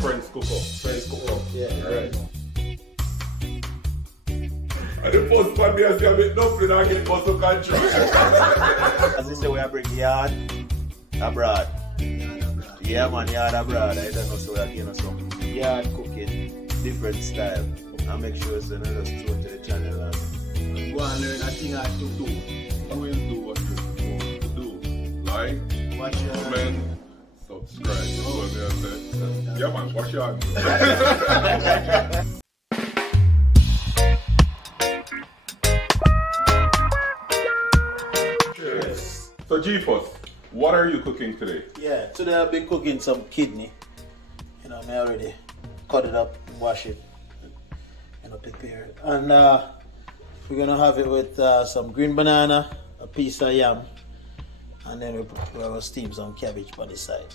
French cook up. French cook up. Yeah. Alright. And the first one me I say a bit dumpling and get muscle control. As they say, we are bring yard abroad. Yeah, man, yard abroad. I don't know, so we are getting some yard cooking, different style. And make sure it's another just throw to the channel and go and learn a thing or two too. You will do what you're supposed to do. Like, Watch your comment, subscribe. You know what I'm saying? Yeah, man, wash your hands. Cheers. So, G-Fuss, what are you cooking today? Yeah, today I'll be cooking some kidney. You know, I already cut it up, wash it, prepare it. And we're gonna have it with some green banana, a piece of yam, and then we're gonna steam some cabbage on the side.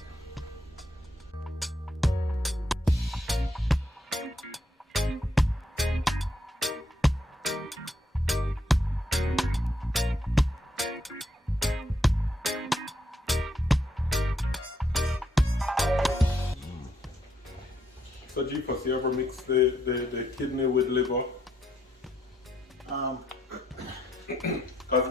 So, G-Fuss, you ever mix the kidney with liver? Because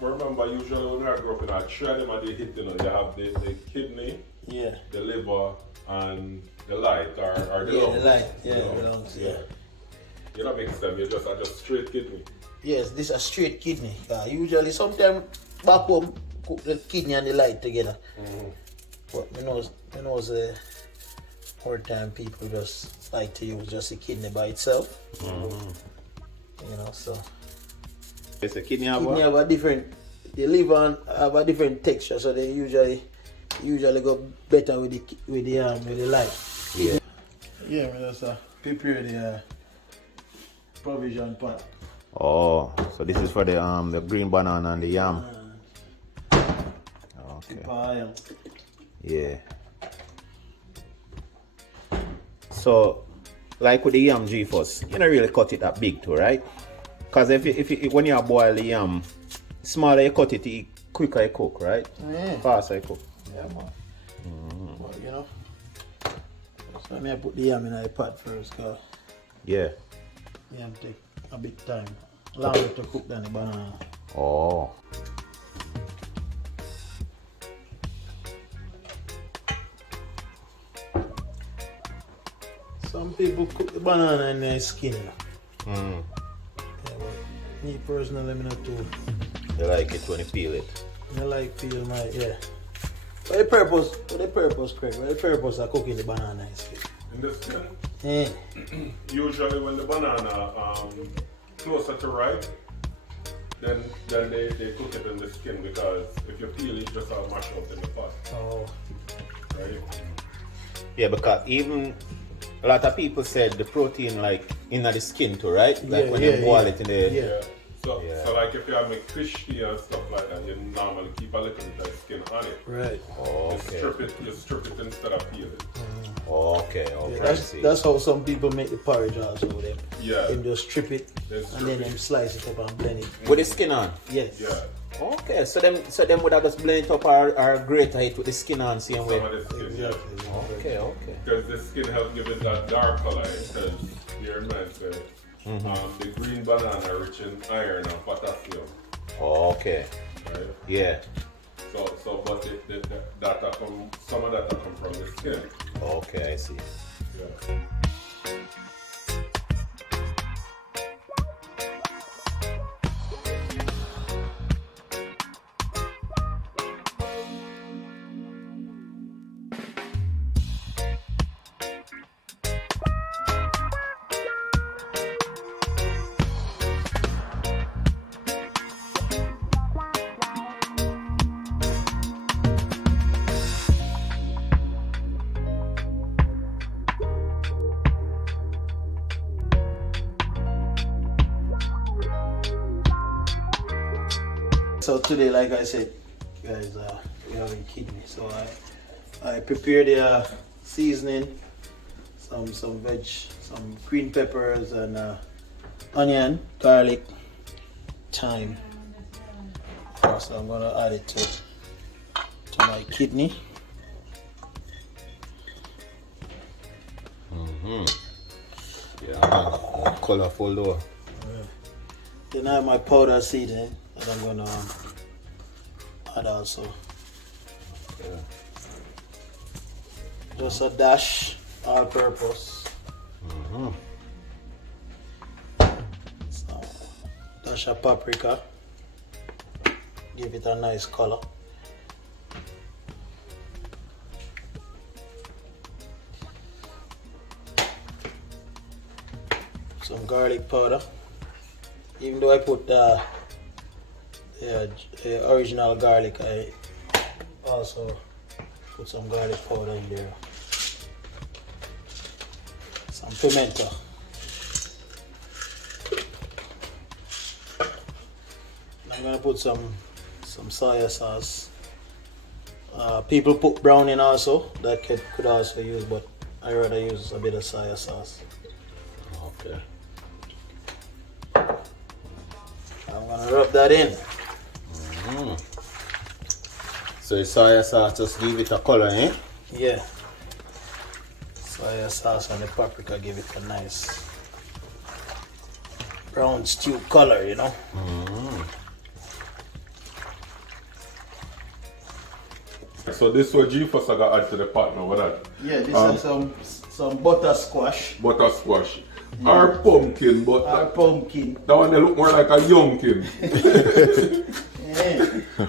remember, usually when I grew up in a try them at the hit, you know, you have the kidney, Yeah. the liver, and the light, or the lungs. The light, you know? the lungs, yeah. You don't mix them, you just straight kidney. Yes, this is a straight kidney. Usually, sometimes back home, cook the kidney and the light together. But you know, more time people just like to use just the kidney by itself. You know, so it's a kidney have kidney have a different, the liver have a different texture, so they usually go better with the light. Yeah. Yeah, we just prepare the provision pot. Oh, so this is for the green banana and the yam. Okay. Yeah. So, like with the yam G-Fuss, you don't really cut it that big too, right? Because if when you boil the yam, smaller you cut it, quicker you cook, right? Yeah. Faster you cook. Yeah, man. But, you know, so I put the yam in the pot first, cause Yeah. yam take a big time, longer to cook than the banana. Oh. Some people cook the banana in their skin. Yeah, but me personally, I'm not too. You like it when you peel it? I like peel my, yeah. What the purpose, Craig? What the purpose of cooking the banana in skin? In the skin, Yeah. usually when the banana closer to ripe, then they cook it in the skin, because if you peel it, just all mash out in the pot. Oh. Right? Yeah, because even a lot of people said the protein like in the skin too, right? Like when you boil it in the... Yeah. So like if you have make crispy and stuff like that, you normally keep a little bit of skin on it. Right. Oh, okay. You strip it instead of peel it. Okay, Yeah, that's how some people make the porridge also. Them. Yeah. Them just strip it They and strip then it. them slice it up and blend it. With the skin on? Yes. Yeah. Okay, so them would have just blend it up or grate it with the skin on same way? Some of the skin, yeah. Okay. Because the skin helps give it that dark color, because your man said the green banana rich in iron and potassium. Okay. Right? Yeah. So but some of that come from the skin. Okay, I see. Yeah. So today, like I said, guys, we're having kidney. So I prepared the seasoning, some veg, some green peppers and onion, garlic, thyme. So I'm gonna add it to my kidney. Yeah, man. Colorful though. Then I have my powder seasoning that I'm gonna add also. Yeah. Just a dash, all purpose. So, dash of paprika. Give it a nice color. Some garlic powder. Even though I put the original garlic, I also put some garlic powder in there. Some pimento. I'm gonna put some soya sauce. People put browning also. That could also use, but I rather use a bit of soya sauce. Okay. I'm gonna rub that in. So the soya sauce just give it a color, eh? Yeah. Soya sauce and the paprika give it a nice brown stew color, you know. So this what G first I got add to the pot now, what that? Yeah, this is some butter squash. Butter squash. Or pumpkin, but Or pumpkin. that one they look more like a youngkin. Yeah.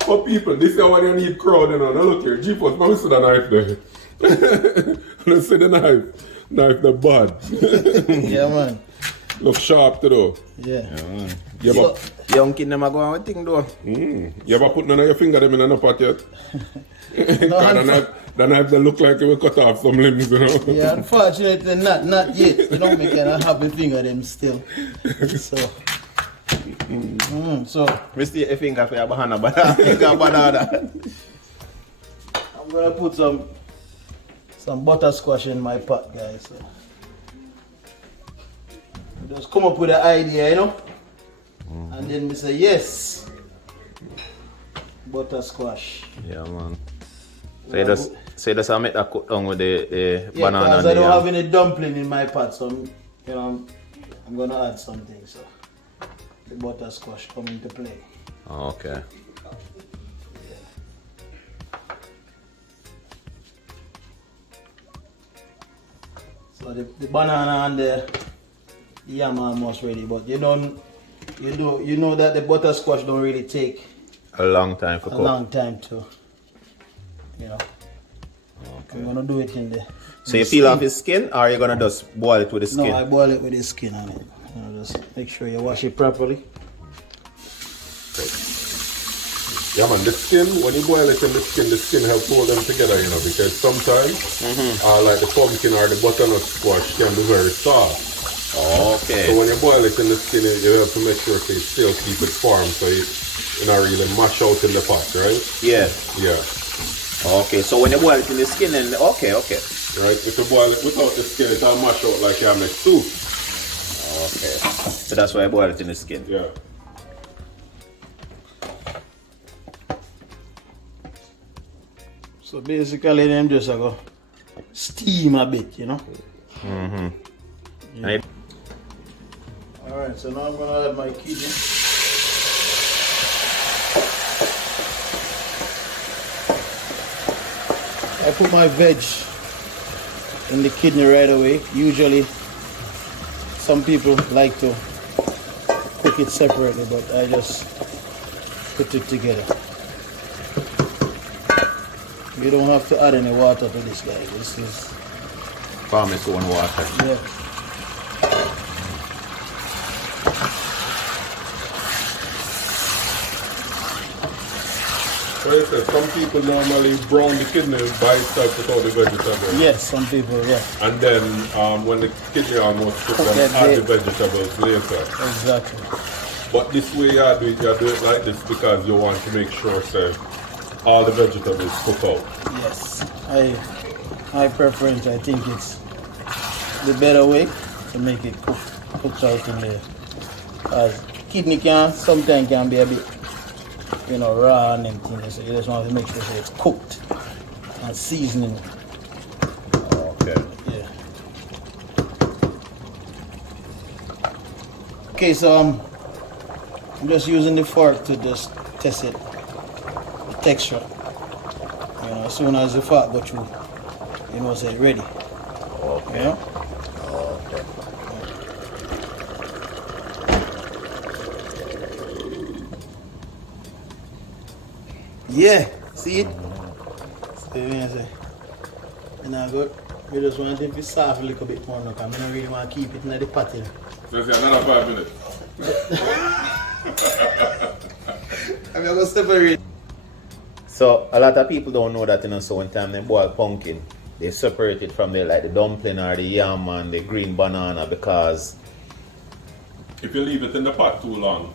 For people, this is what you need crowd, you know. Now look here, G first, now see the knife there. Let's see the knife. Knife the bad. Yeah, man. Look sharp though. Yeah. You ever, Young kid them a go on with thing though. you ever put none of your finger them in a pot yet? No, the knife they look like it will cut off some limbs, you know. yeah, unfortunately not yet. You know, me can have a finger them still. So so We see a finger for your banana. I'm gonna put some butter squash in my pot, guys. So just come up with an idea, you know, and then we say yes, butter squash. Yeah, man. So you just make that cook down with the Yeah, banana because and I don't the have any dumpling in my pot, so I'm gonna add something. So the butter squash come into play. Oh, okay. So the banana and the yam are almost ready, but you know that the butter squash don't really take A long time for a cook. long time to, you know. I'm gonna do it in the. So you peel off his skin or you gonna just boil it with the skin? No, I boil it with the skin on it. You know, just make sure you wash it properly. Yeah man, the skin, when you boil it in the skin help hold them together, you know, because sometimes like the pumpkin or the butternut squash can be very soft. Okay. So when you boil it in the skin, you have to make sure to still keep it firm so you not really mash out in the pot, right? Yeah. Yeah. Okay, so when you boil it in the skin, then okay. Right? If you boil it without the skin, it'll mash out like you make soup. Okay. So that's why I boil it in the skin. Yeah. So basically, them just go steam a bit, you know. Yeah. All right, so now I'm gonna add my kidney. I put my veg in the kidney right away. Usually, some people like to cook it separately, but I just put it together. You don't have to add any water to this, guy. This is Farm its own water. yeah. So you said some people normally brown the kidney by itself without the vegetables. Yes, some people, yeah. And then when the kidney almost cooked, Cook then that add the bit. vegetables later. Exactly. But this way you do it like this because you want to make sure that all the vegetables cook out. Yes. My preference, I think it's the better way to make it cook out in there. Kidney sometimes can be a bit, raw and everything. So you just want to make sure that it's cooked and seasoning. Okay. Yeah. Okay, so I'm just using the fork to just test it, the texture. You know, as soon as the fork go through, you know, it's ready. Okay. You know? Okay. Yeah, see it? So you say, and I got, we just want it to be soft a little bit more now, because I don't really want to keep it in the pot. You know? So say another 5 minutes. I'm going to separate. So a lot of people don't know that, you know, so one time they boil pumpkin, they separate it from the like the dumpling or the yam and the green banana, because If you leave it in the pot too long,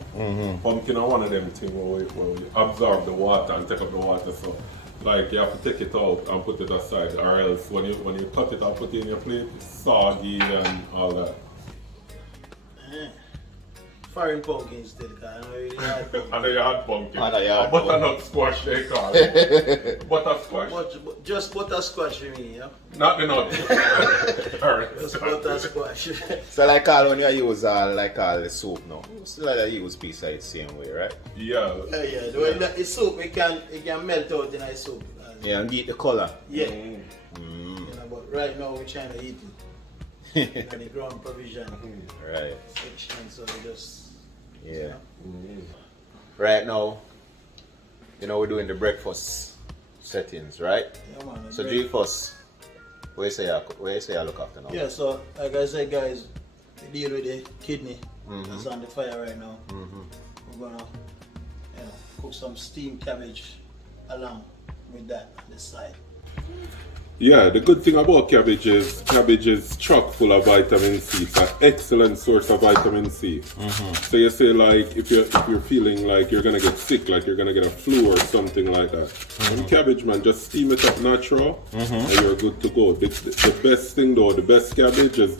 pumpkin are one of them things where we absorb the water and take up the water. So, like, you have to take it out and put it aside, or else when you cut it and put it in your plate, it's soggy and all that. Foreign pumpkin still, because I don't really like pumpkin. And a yard pumpkin. And a yard A butternut squash, they call it. Buttersquash. Just butterscotch for me, yeah? Not the nut. Alright. Just butterscotch. so like all when you use like all the soup now, still like you use pizza the same way, right? Yeah. Yeah. The soup, it can melt out in the soup. Yeah, and get the color. Yeah. You know, but right now we're trying to eat it. And the ground provision Right. section, so we just. Yeah. Right now, you know, we're doing the breakfast settings, right? Yeah, man, So great. G-Fuss, where you say I look after now? Yeah, so like I said, guys, we deal with the kidney that's on the fire right now. We're gonna, you know, cook some steamed cabbage along with that on the side. Yeah, the good thing about cabbage is chock full of vitamin C. It's an excellent source of vitamin C. So you say like if you're feeling like you're gonna get sick, like you're gonna get a flu or something like that, and cabbage, man, just steam it up natural and you're good to go. The best thing though, the best cabbage is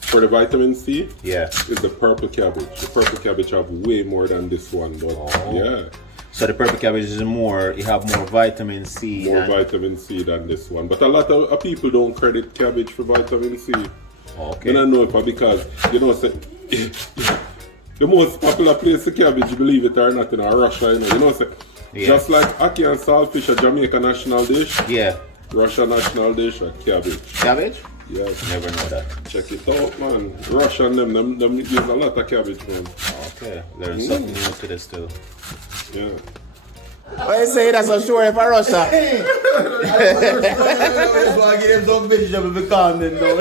for the vitamin C. Yeah. Is the purple cabbage. The purple cabbage have way more than this one, but yeah. So the purple cabbage is more, you have more vitamin C. More vitamin C than this one. But a lot of people don't credit cabbage for vitamin C. Okay. I don't know if it's because, you know, the most popular place for cabbage, believe it or not, in Russia, you know, just like ackee and saltfish, a Jamaica national dish, Yeah. Russia national dish, a cabbage. Cabbage? Yes. Never know that. Check it out, man. Russian them use a lot of cabbage, man. Okay. Learn something new to this too. Yeah. Why you say that's so sure for Russia? I just want to give him some vegetable to calm them down.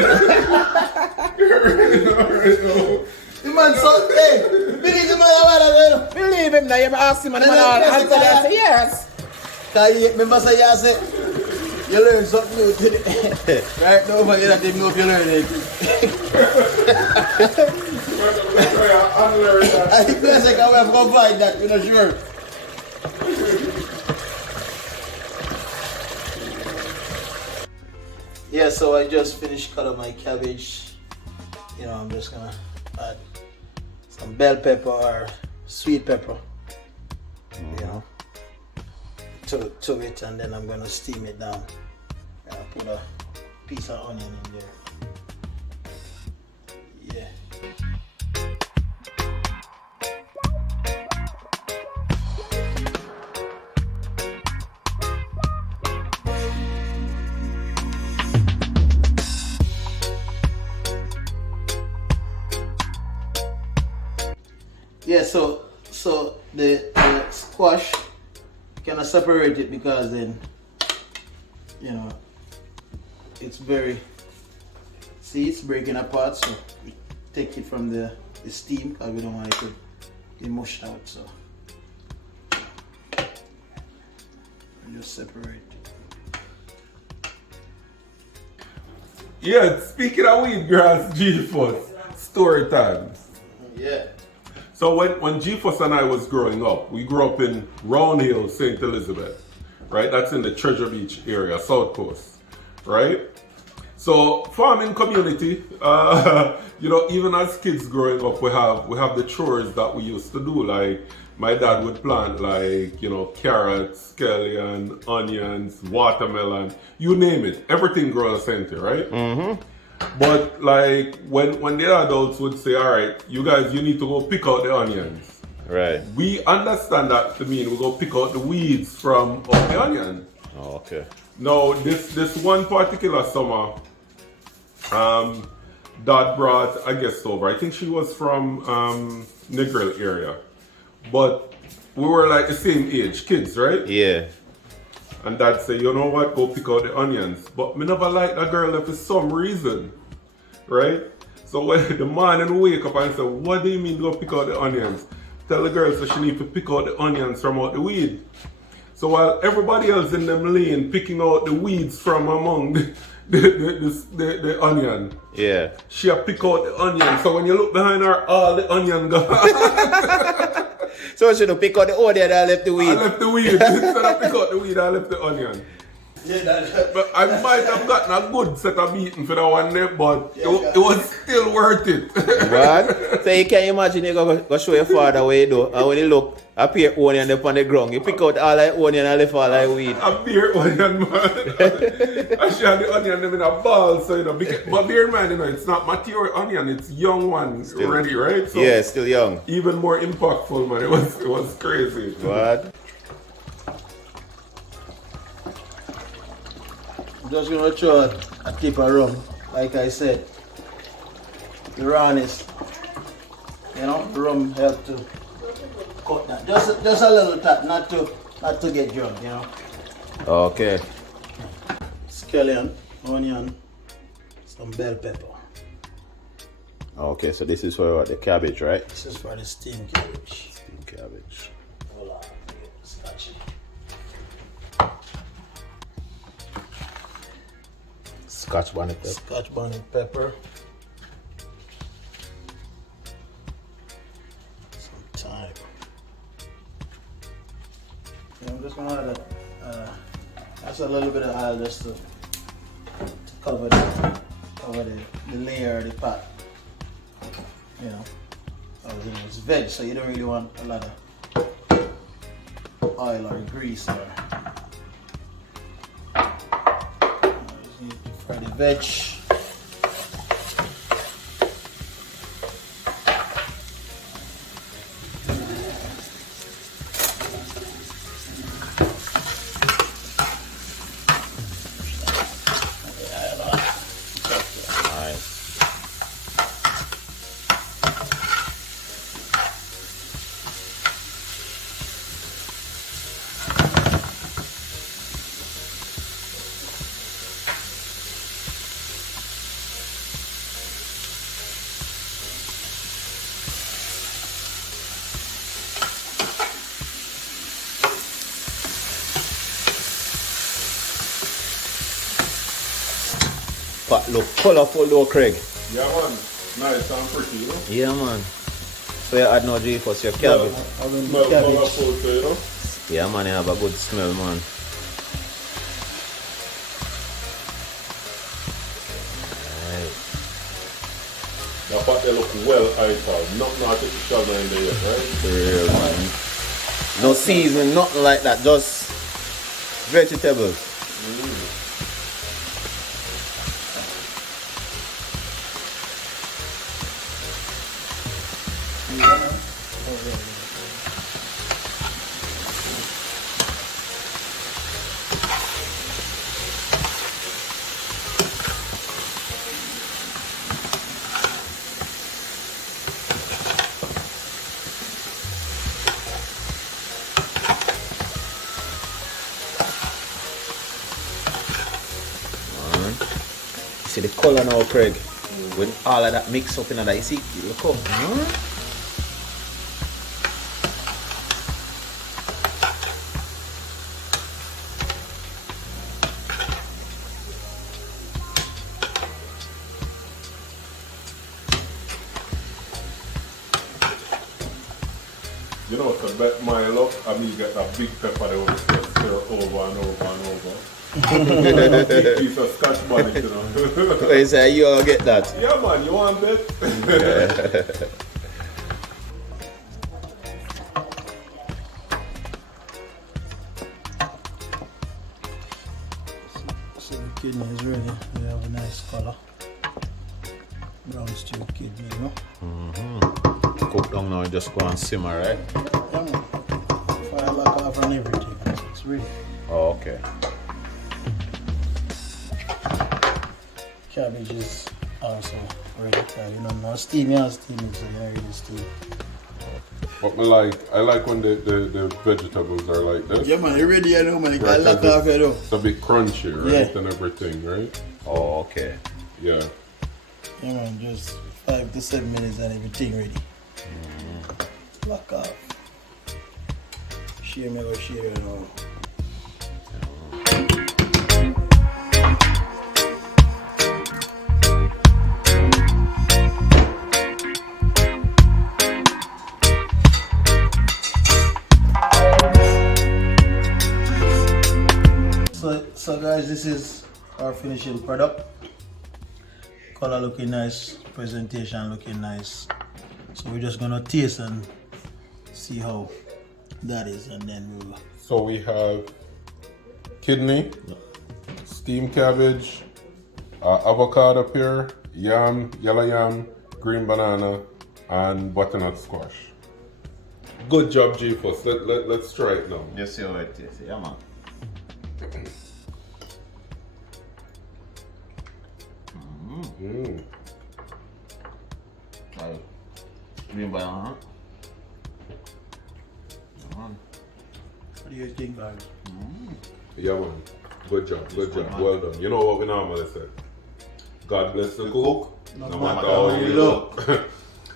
The man so, hey, believe the man. Believe him now, you ever ask him and the man all answer that, say yes. Remember say yes, you learn something new today. Right now, but you don't even know if you learn it. I think that's like how we have to provide that, we're not sure. Yeah, so I just finished cutting my cabbage. You know, I'm just gonna add some bell pepper or sweet pepper, you know, to it, and then I'm gonna steam it down. I'll put a piece of onion in there. Yeah. Yeah, so the squash kind of separate it, because then, you know, it's very, see, it's breaking apart, so we take it from the steam, because we don't want it to be mushed out, so we just separate it. Yeah, speaking of wheatgrass, G-Fuss, story times. Yeah. So when G-Fuss and I was growing up, we grew up in Round Hill, St. Elizabeth, right? That's in the Treasure Beach area, South Coast, right? So farming community, you know, even as kids growing up, we have the chores that we used to do. Like my dad would plant, like, you know, carrots, scallion, onions, watermelon, you name it. Everything grows center, right? But like when the adults would say, all right, you guys, you need to go pick out the onions. Right. We understand that to mean we go pick out the weeds from the onion. Oh, okay. Now this one particular summer, Dad brought a guest over. I think she was from Negril area, but we were like the same age, kids, right? Yeah. And Dad said, you know what, go pick out the onions. But me never liked that girl there for some reason, right? So when the morning wake up and say, what do you mean go pick out the onions? Tell the girl that she need to pick out the onions from out the weed. So while everybody else in them lane picking out the weeds from among the onion, Yeah. she a pick out the onion. So when you look behind her, all the onion gone. So I should have picked out the onion and left the weed. I left the weed. Instead of pick out the weed, I left the onion. Yeah, But I might have gotten a good set of beating for that one there, but it was still worth it. What? So you can imagine you go show your father what you do, and when you look, a pair of onion up on the ground, you pick out all like onion and left all like weed. A beer onion, man. I share the onion them in a ball, so you know. But beer man, you know, it's not mature onion, it's young one already, right? So Yeah, still young. even more impactful, man. It was crazy. What? I'm just gonna throw a tip of rum, like I said. The rawness, you know, the rum help to cut that. Just a little tap, not to get drunk, you know. Okay. Scallion, onion, some bell pepper. Okay, so this is for the cabbage, right? This is for the steamed cabbage. Steamed cabbage. Hold on, scotch it. Scotch bonnet pepper. Scotch bonnet pepper. Some thyme. Yeah, I'm just gonna add that's a little bit of oil just to cover the layer of the pot. You know, it's veg, so you don't really want a lot of oil or grease or. Just need to fry the veg. Pot look colorful though, Craig. Yeah, man. Nice and pretty, you know. Yeah, man. So you add no G for your cabbage. Smell colorful, too, you know. Yeah, man, you have a good smell, man. Right. The pot they look well ital. Nothing artificial in there, right? For real, man. No seasoning, nothing like that. Just vegetables. See the color now, Craig. When all of that mix up in that, you see, look up. You know, to bet my luck, I mean, you get that big pepper that will stir over and over and over. Big piece of scotch bonnet, you know. So you say you all get that? Yeah, man, you want that? So the kidney is ready. We have a nice color. brown stew kidney, you know. Cook down now, just go and simmer, right? Yeah, man. Fire lock off and everything. It's ready. Oh, okay. Cabbage is also ready. You know, now steam, so you're ready to steam. But I like when the vegetables are like this. Yeah, man, you're ready, you know, man. You Right, got lock off, you know. it's a bit crunchy, right? Yeah. And everything, right? Oh, okay. Yeah. Yeah, man, just 5 to 7 minutes and everything ready. Lock off. Share me, go share it all. So guys, this is our finishing product. Color looking nice, presentation looking nice. So we're just gonna taste and see how that is, and then we'll. So we have kidney, steamed cabbage, avocado pear, yam, yellow yam, green banana, and butternut squash. Good job, G-Fuss. Let's try it now. You see how it tastes, yeah, man. Green banana. What do you think, guys? Yeah, man. Good job. Good job. Well done. You know what we normally say? God bless the cook, no matter how you look.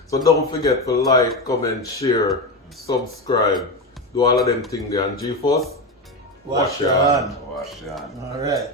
So don't forget to like, comment, share, subscribe, do all of them things there. And G-Fuss, Wash your hand. Wash your hand. All right.